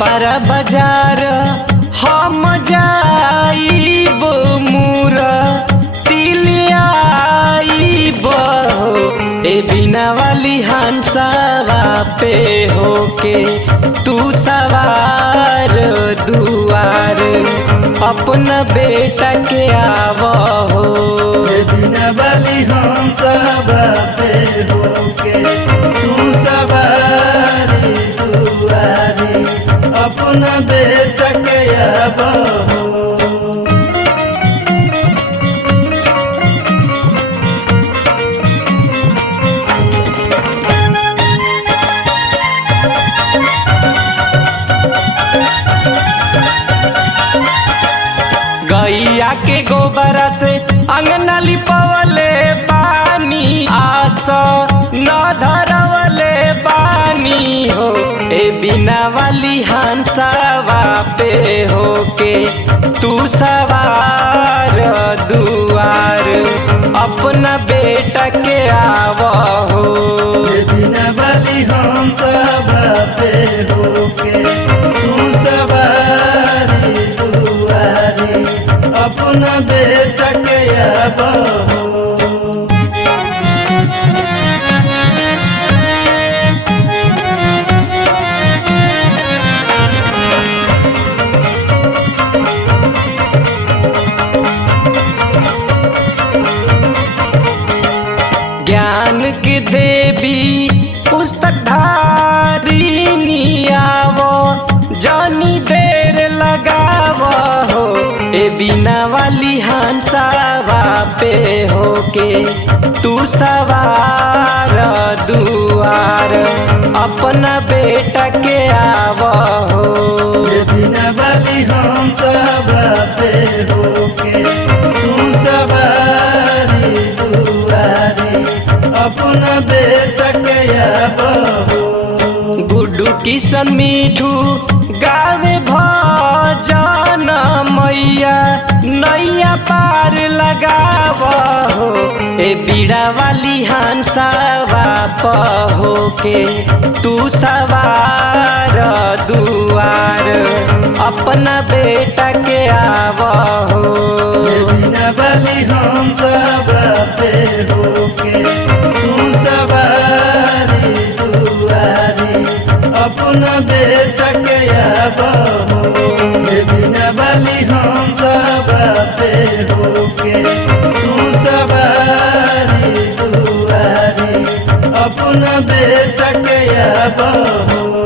छपर बाजार हम जाइब मुरा तिलियाइब हो ए बिना वाली हंसवा पे होके तू सवार दुआर अपना बेटा के आव हो बिना वाली हंसवा पे होके तू सवारी दुआरी अपना बेटा के आव हो। गैया के गोबर से अंगना लिपवले बानी आस न धरवले बानी हो ए बिना वाली हंसवा पे होके तू सवार दुआर अपना बेटा के आव हो बिना वाली हंसवा पे होके तू सवारी दुआरी अपना बेटा के आव हो। ज्ञान की देवी पुस्तक धारिनी आवो जानी देर लगाव हो ए बिना वाली हंसवा पे होके तू सवार दुआर अपना बेटा के आव हो बिना वाली हंसवा पे होके तू सवारी दुआरी अपना बेटा के आव हो। गुड्डू किशन मीठू गावे भजन मैया नैया पार लगाव हो ए बीड़ा वाली हंसवा प होके तू सवार दुआर अपना बेटा के आव हो बिना वाली हंसवा पे होके तू सवारी दुआरी अपना बेटा के आव हो बिना वाली हंसवा पे होके तू सवारी दुआरी अपना बेटा के आव हो।